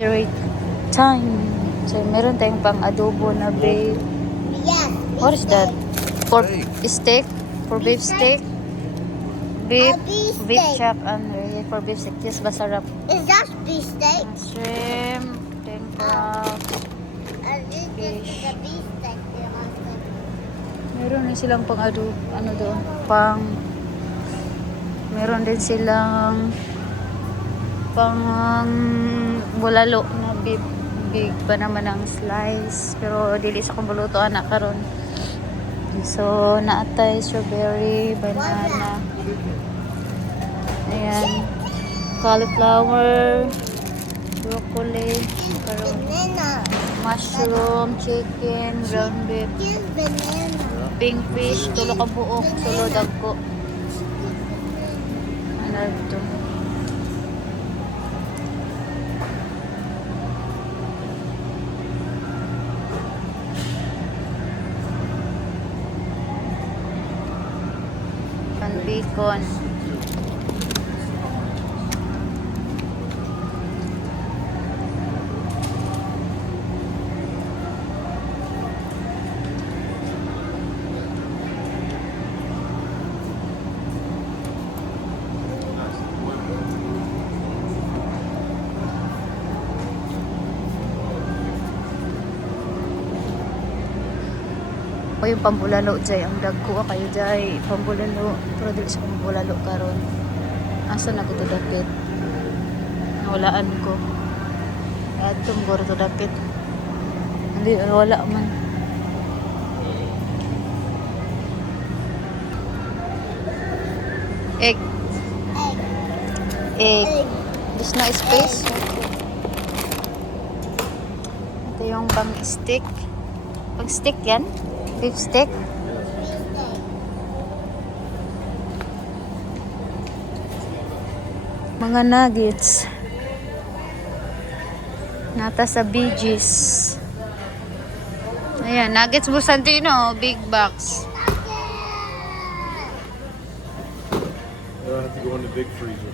Great time. So, meron tayong pang adobo na beef. Yes. What is that? Pork steak? For beef steak? Beef, Beef beef steak. chop and for beef steak. Yes, masarap. Is that beef steak? Shrimp, then crab. This is the beef steak. Meron din silang pang adobo, ano doon? Meron din silang pang bulalo na beef. Big pa naman ang slice. Pero dili sa kumbuluto anak karon. So, naatay strawberry, banana. Ayan. Cauliflower, broccoli, karon. Banana. Mushroom, chicken, ground beef, Here's banana. pink fish, tulo ka buok, tulo dagko. Ano ito? Pan bacon. O yung pambulalo jay ang dagko kayo jay pambulalo pero dili sa pambulalo karon asa na ko to dapit nawalaan ko atong goro to dapit hindi wala man egg Egg. there's no space ito yung pang stick yan beef stick. Mga nuggets. Nata sa BG's. Ayan, nuggets Busantino, big box. You don't have to go in the big freezer.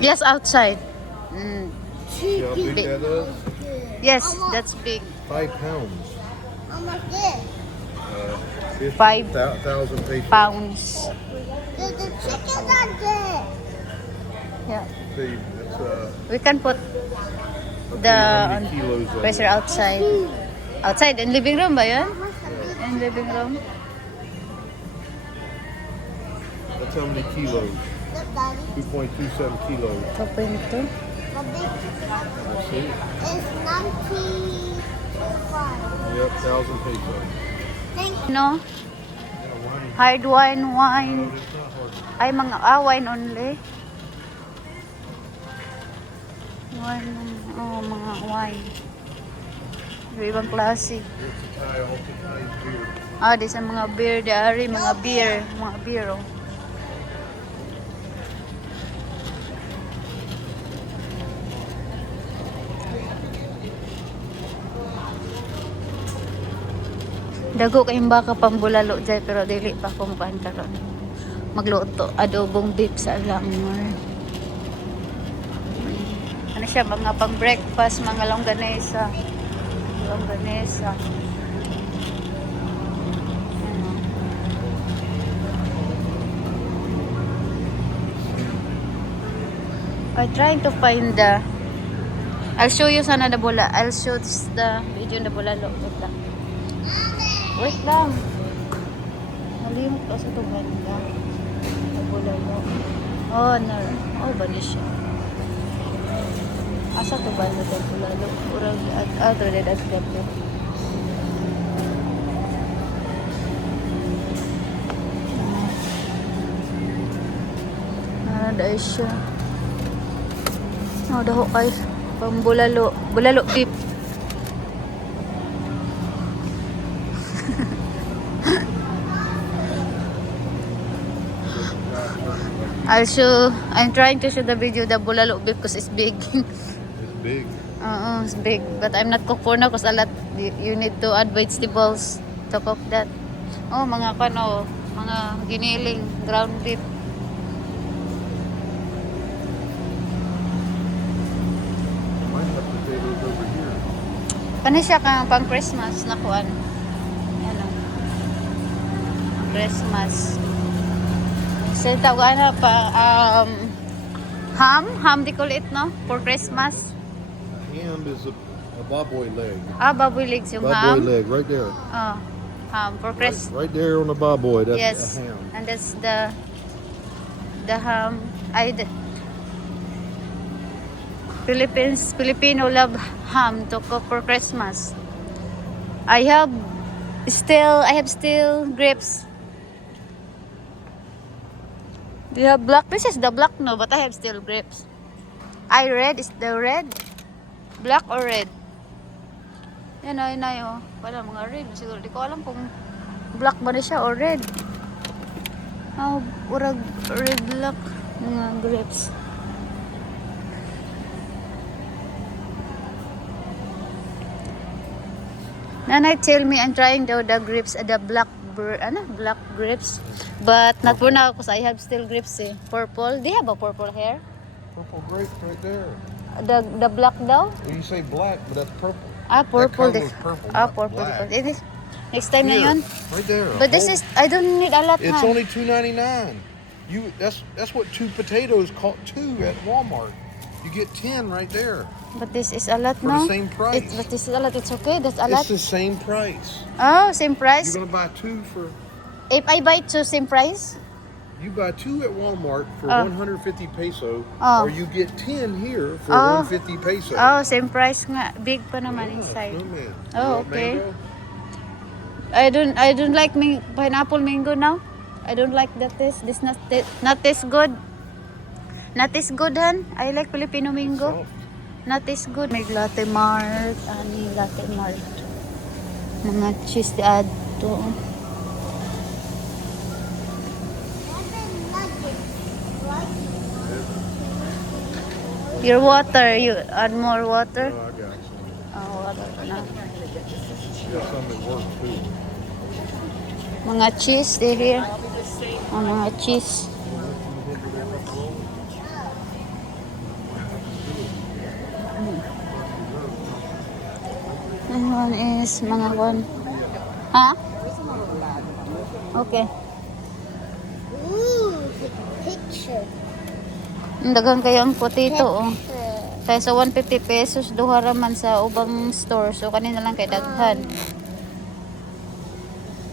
Yes, outside. See how big that is? Yes, that's big. 5 pounds. How much this? 50,000 pesos. Pounds. The chickens are there. Yeah. See, that's, We can put how the many kilos that pressure is. outside. Outside, in living room ba yun? In living room. That's how many kilos. Look, Daddy. 2.27 kilos. 2.2. The big chicken See? is 95. Yep, 1,000 pesos. No? Hard wine. Ay, mga wine only. Wine, mga wine. Ibang klase. Di sa mga beer, mga beer, oh. Dago kayong baka pambulalo dyan, pero dili pa kung kaan karon. Magluto, adobong beef sa langor. Ano siya, mga pang breakfast, mga longganesa. Longganesa. I'm trying to find the I'll show you sana the bula. I'll show the video na bulalo. Wait lang. Nalimot ko sa tuban ka. Bulalo. Oh, no. Oh, ba niya siya? Asa tuban na ito bulalo? Urang at red at gato. Dahil siya. Oh, daho kay pambulalo. Bulalo beef. I'm trying to show the video the bulalo beef because it's big. It's big. It's big. But I'm not cook for now because a lot, you need to add vegetables to cook that. Oh, mga mga giniling, ground beef. Might have to Kani siya pang Christmas na kuan. Ano? Christmas. Sa tawag na pa ham di ko ulit, no? For Christmas. Ham is a baboy leg. Baboy legs yung Baboy ham. leg right there. Ham for Christmas. Right there on the baboy. That's Yes. a ham. And that's the ham. Filipino love ham to cook for Christmas. I have still grapes. Do you have black? This is the black, no, but I have still grapes. Red is the red. Black or red? Yan o. Wala mga red. Siguro di ko alam kung black ba na siya or red. Urag red black mga grapes. Nanay tell me I'm trying the grapes, the black grapes. But not for now because I have still grapes eh. Purple. Do you have a purple here? Purple grape right there. The black daw? You say black, but that's purple. Purple. That color is purple, Purple. not black. It is, next time na yun. Right there. But this is, I don't need a lot, It's ha? only $2.99. That's what 2 potatoes cost 2 at Walmart. You get 10 right there But this is a lot, for no? the same price. But this is a lot. It's okay. That's a lot. It's the same price. Oh, same price. You're gonna buy 2 for. If I buy two, same price? You buy 2 at Walmart for Oh. 150 peso, Oh. or you get 10 here for Oh. 150 peso. Oh, same price nga. Big pa naman inside. Snowman. Oh, You want okay. mango? I don't like pineapple mango now. I don't like that taste. This not taste good. Not taste good, han. I like Filipino mango. Soft. Not taste good. May latte mart. Ani latte mart. Mga cheese di adto. Your water, you add more water. Oh, I got some. Water na. You got some that work too. Mga cheese, they here. Mga cheese. And one is mga one. Ha? Okay. Ooh, the picture. Ang daghang kayo ang potato, oh. Picture. Kaya sa 150 pesos, duha raman sa ubang store. So, kanina lang kay daghan.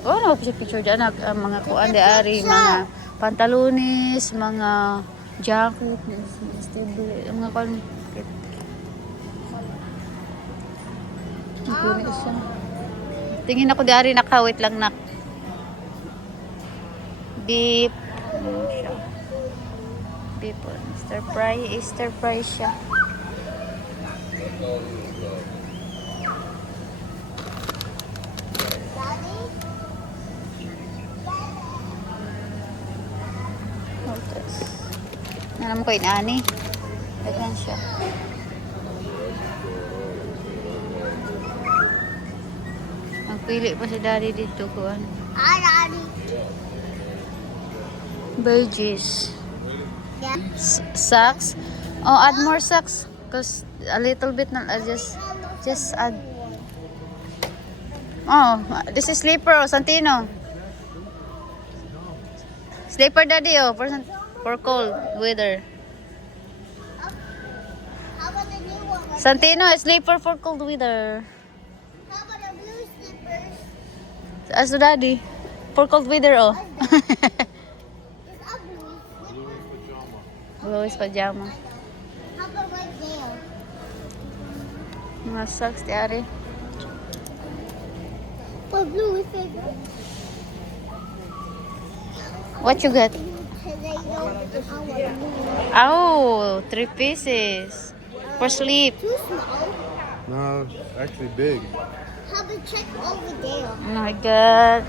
Oh, no, picture dyan. Mga kuan di ari, mga pantalones, mga jacket, mga kuan. Tingin ako di ari nakawit lang nak. Beef. Ano siya? Beef. Stir fry siya. Daddy? Notice. Alam mo ko inani. Daghan siya. Nagpili pa si daddy dito kuan. Daddy. Veggies. Yeah. Socks. Oh, add more socks. Cause a little bit na just add. Oh, this is slipper, oh, Santino. Slipper daddy, oh, for cold weather. How about the new one? Santino, slipper for cold weather. How about the blue slippers? As to daddy, for cold weather, oh. It's a blue slipper. Blues pajama. How about right there? Mga socks, daddy. For blue slipper. What you got? Today, no, Oh, 3 pieces. For sleep. too small. No, it's actually big. How about check over there? Oh my God.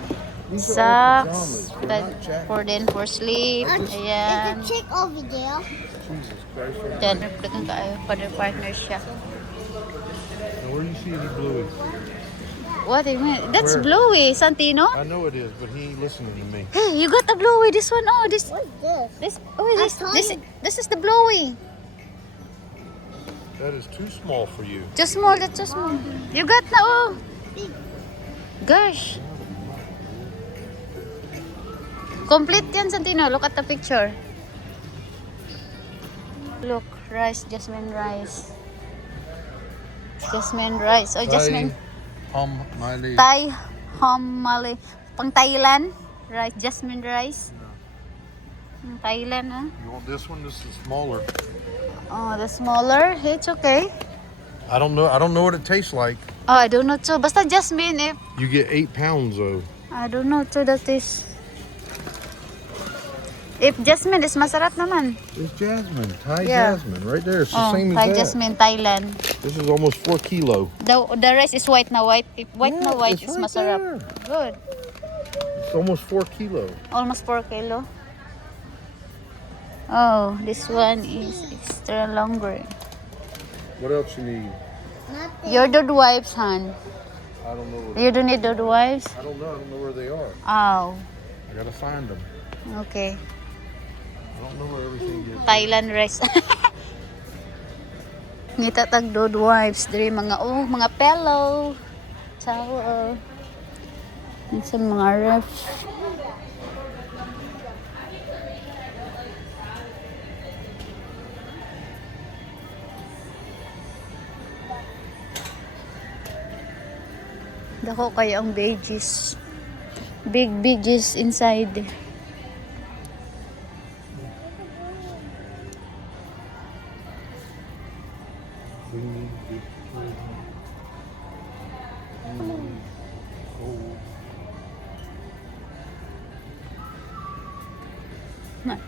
These are all Socks. pajamas. They're not jackets. For sleep. Ayan. Is the check over there? Jesus Christ. Then, dagang kayo. Father partner siya. Now, where do you see any blues? What do you mean? That's Where? Bluey, Santino. I know it is, but he ain't listening to me. Hey, you got the Bluey. This one. Oh, What's this? this. Oh, I told you. this is the Bluey. That is too small for you. Too small, that's too small. You got na, oh. Gosh. Complete yan, Santino. Look at the picture. Look, rice, jasmine rice. Jasmine rice. Oh, jasmine. Mali. Thai hom mali. Pang Thailand. Rice, jasmine rice. Thailand, huh? You want this one? This is smaller. Oh, the smaller. It's okay. I don't know. I don't know what it tastes like. Oh, I don't know too. Basta jasmine, if You get 8 pounds though. I don't know too that is. If jasmine is masarap naman. It's jasmine, Thai Yeah. jasmine, right there. It's the Oh, same as Thai that. jasmine, Thailand. This is almost 4 kilo. The rest is white na white. If white na Yeah, white it's is right masarap. there. Good. It's almost 4 kilo. Almost 4 kilo. Oh, this one is extra longer. What else you need? Nothing. Your dude wipes, hon. I don't know. You don't need dude wipes? I don't know. I don't know where they are. Oh, I gotta find them. okay. I don't know where everything is. Thailand rice. Ngita tag dude wipes. Diri mga, mga pillow. Towel. Sa mga ref. Dako kayo ang veggies. Big veggies inside. We need big cold. Na.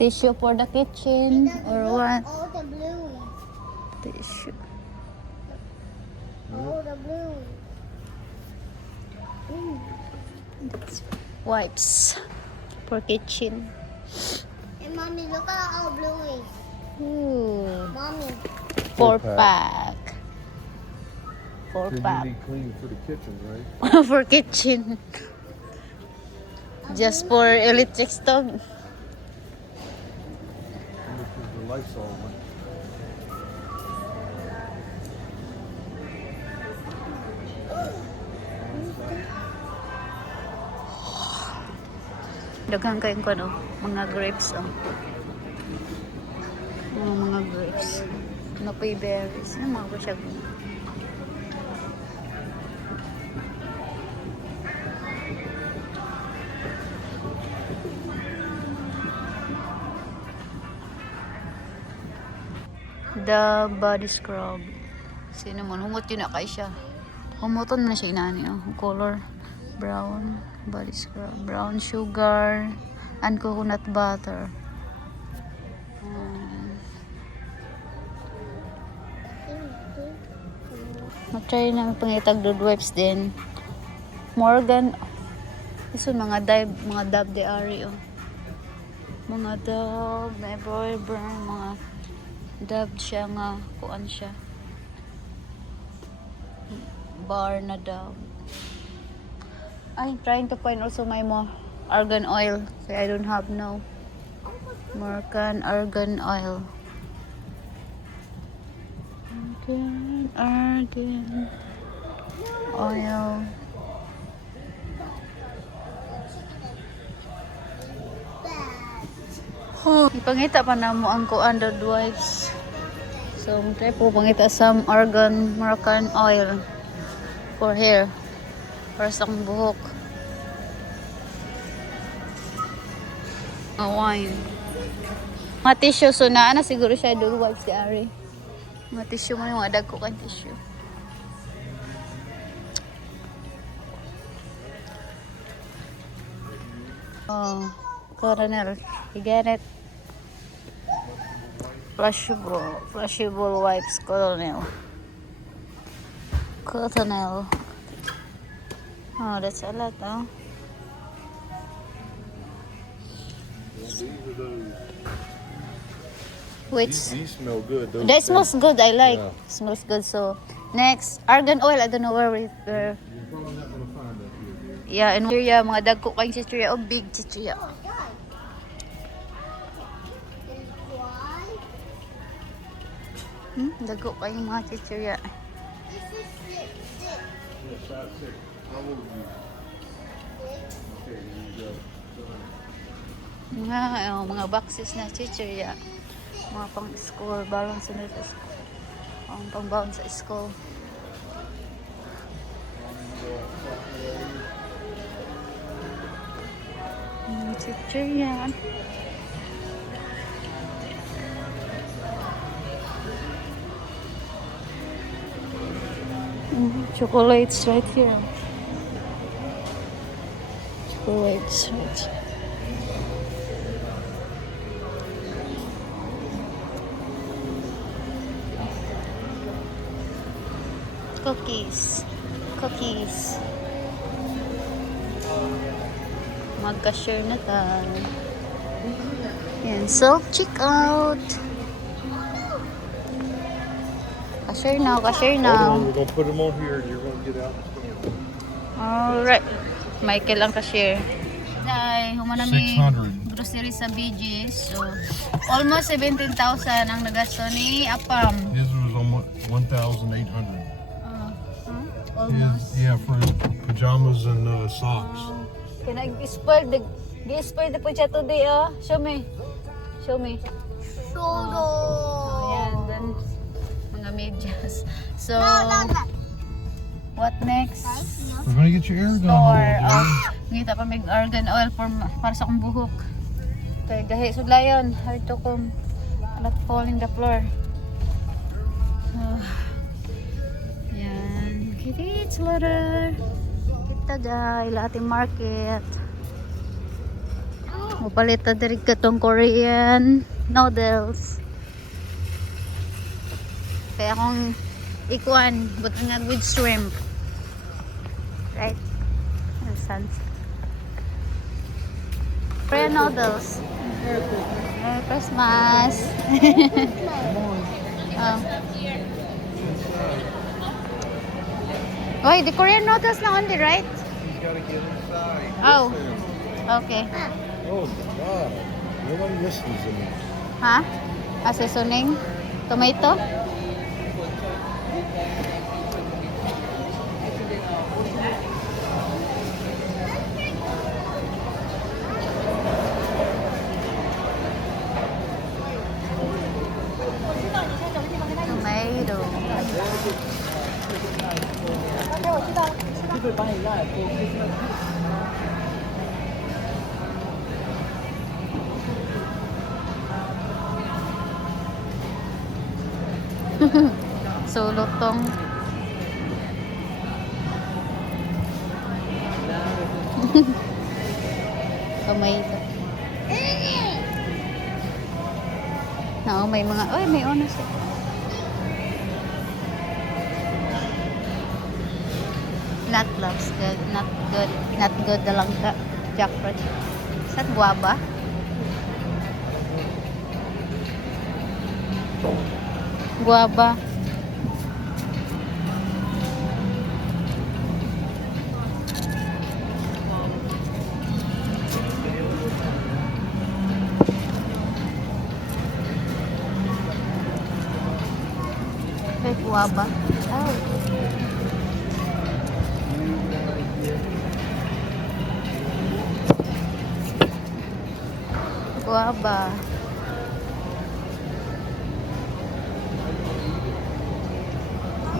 Tissue for the kitchen or what? All the blues. Tissue. All the blues. Wipes for kitchen. And mommy, look at all blues. Ooh. Mommy. 4-pack. 4-pack. need clean for the kitchen, right? For kitchen. Just for electric stove. And this is the Lysol one. Daghang kayong ko, no? Mga grapes, oh. Mga grapes. Napoy berries. Ano mga ba siya? The body scrub. Sino mo? Humot yun na kay siya. Humuton na siya inani, oh. Color. Brown. Body scrub. Brown sugar. And coconut butter. Mag-try na pangitag dude wipes din. Morgan. Iso mga dab de ari, oh. Mga dab, never burn, mga dab siya nga, kuan siya. Bar na dab. I'm trying to find also my more argan oil. So I don't have now. Morgan argan oil. Argan oil. Oh, ipangita pa na mo ang kuan the wipes. So, try po pangita some argan Moroccan oil for hair. Para sa akong buhok. Wine. Mga tissue. So, na siguro siya dual wipes si Ari. Mga tissue mo yung adag ko kan tissue. Oh, Coronel. You get it? Flushable wipes, Coronel. Coronel. Oh, that's a lot, oh. These are those. Which These smell good. Those that smells good. I like. Yeah. Smells good. So Next, argan oil. I don't know where. You're probably not gonna find that here. Yeah, in chichirya, mga dagko kayong chichirya. Oh, big chichirya. Oh, God. It's dry. Dagko kayong mga chichirya. This is six. Yes, that's it. How old are you? Okay, there you go. Mga boxes na chichirya. Mga pang-score, balance na sa school. Pang-bound sa school. Chichirya. Chocolates right here. Chocolates right here. Cookies. Cookies. Mag-cashier na tayo. Yan. Self-checkout. Cashier now. Cashier Hold now. on, we're gonna put them on here and you're gonna get out and stand. Alright. Michael ang cashier. Dahil humanami 600. grocery sa BG's. So, almost 17,000 ang nagasto ni Apam. His was almost 1,800. Almost. Yeah, for his pajamas and socks. Kaya gi-spoil po siya today, oh. Show me. Show me. Solo. Ayan, then, mga medyas. So, No. what next? We're gonna get your air gun Store. hold. Ngita pa may argan oil para sa akong buhok. Kaya gahi sudlayon. Hard to come. Not falling the floor. Yan. It's letter. Kita dahil ating market. Mupalita diri katong Korean noodles. Kaya akong ikuan, but nga with shrimp. Right? Sunset. Korean noodles. Merry Christmas. Wait, the Korean noodles na only, right? You gotta get inside. Oh. Listen. Okay. Oh my God. Nobody listens to me. Ha? Seasoning? Tomato? Tomato. So, lutong. Tomato. No, may mga, oy, may onas eh. Not looks good, not good, not good na lang ka. Jackfruit. Saan guava? Guava. May guava. Oh. Guava.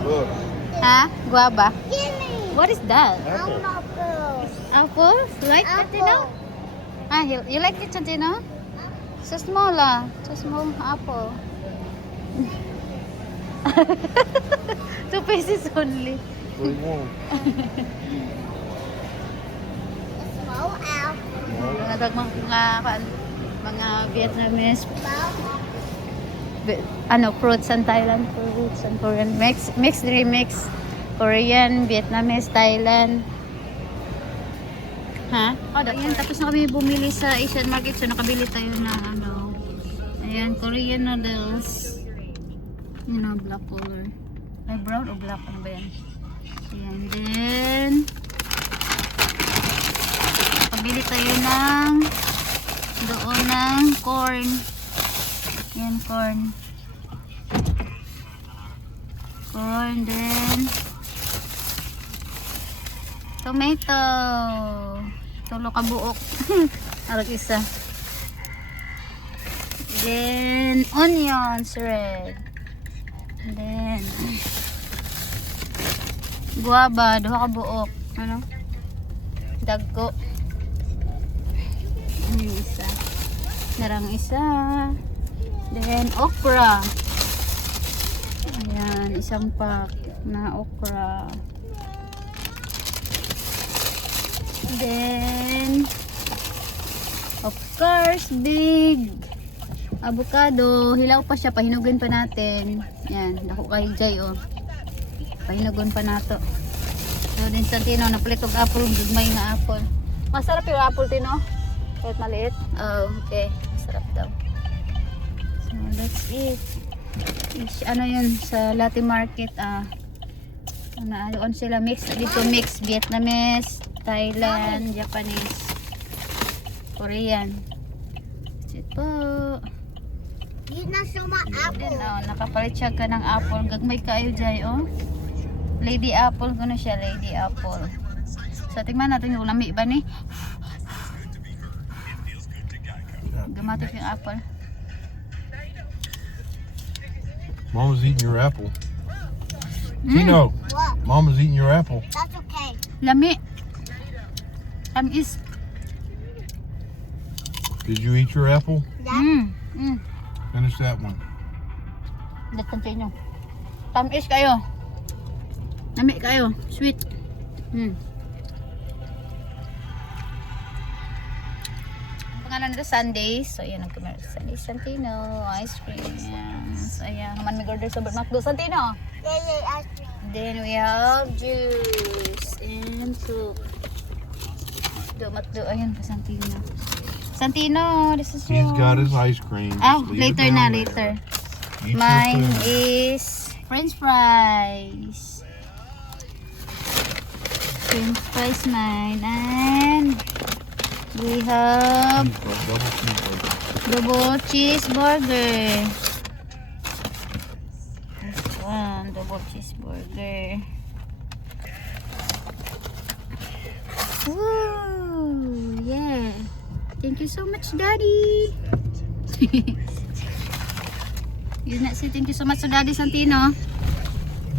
Look. Ha? Guava. Gimme. What is that? Apple. Apple? Like Tantino? Ah, you like it, Tantino? So small ah. So small apple. 2 pieces only. What do you want? Small apple. Mga Vietnamese Small. fruits and Thailand fruits and Korean mix remix Korean, Vietnamese, Thailand. Ha? Ayan, tapos na kami bumili sa Asian market, so nakabili tayo na ayan, Korean noodles. Black color. Ay, brown o black? Ano ba yan? Ayan. Then, pabili tayo ng doon ng corn. Ayan, corn. Corn, then tomato. Tulo ka buok. Arag isa. Then, onions red. And then, guava, duha ka buok. Ano? Dagko. Ano yung isa? Narang isa. Then, okra. Ayan, isang pack na okra. Then, of course, big avocado. Hilaw pa siya, pahinugin pa natin. Yan, dako kay Jay, oh. Pahinugon pa nato. So, din sa Tino, napalit og apple, gugmay nga apple. Masarap yung apple, Tino. Kahit maliit. Oh, okay. Masarap daw. So, that's it. Ano yun, sa Latte Market, doon sila mix. Dito mix, Vietnamese, Thailand, Japanese, Korean. That's it po. You not show my Then, apple. nakapalit siya ka ng apple. Gagmay kayo dyan, oh. Lady apple ko na siya, lady apple. So, tingnan natin yung lami ba ni? Gamatik yung apple. Mama's eating your apple. Tino, What? Mama's eating your apple. That's okay. Lami. Tamis. Did you eat your apple? Yeah. Finish that one. Let's continue. Tamis kayo. Lami kayo. Sweet. Pangalan nito Sundays. So, ayan ang kumar. Sundays Santino. Ice cream. Ayan. So, ayan. Naman may order sa McDo Santino. Yeah, ice cream. Then we have juice and soup. McDo. Ayan pa Santino. Santino, this is He's yours. got his ice cream. Oh, Just leave it later down na, there. later. Eat your Mine food. is French fries. French fries mine. And we have Double cheeseburger. double cheeseburger. This one, double cheeseburger. Woo! Yeah. Thank you so much, Daddy. You not say thank you so much to Daddy Santino.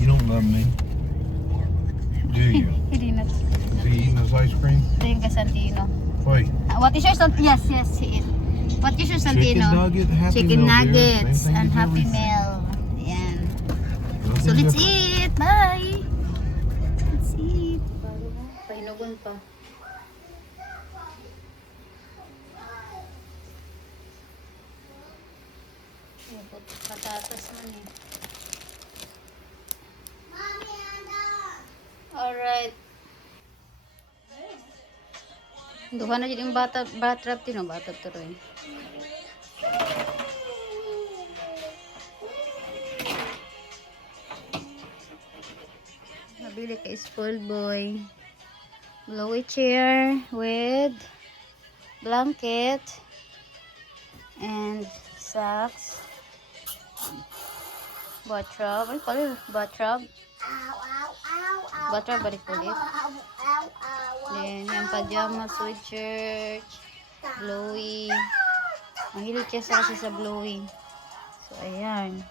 You don't love me, do you? He did not. Is he eating his ice cream? Thank you, Santino. Wait. What is your Santino? Yes, yes, he is. What is your Chicken Santino? nugget, Happy Chicken Meal, dear. nuggets Same thing and as Happy everything. Meal. Ayan. Nothing So let's different. eat. Bye. Let's eat. Pahinugon pa. Patatas man eh. Mommy and Alright. Duha na dyan yung batrap tino. Batrap to rin. Nabili kay spoiled boy. Blowy chair with blanket and socks. Batrap. Ano pala? Batrap. Batrap balik ulit. Then, yung pajama, sweatshirt, blowy. Mahilig siya sa blowy. So, ayan.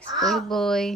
Spoil boy.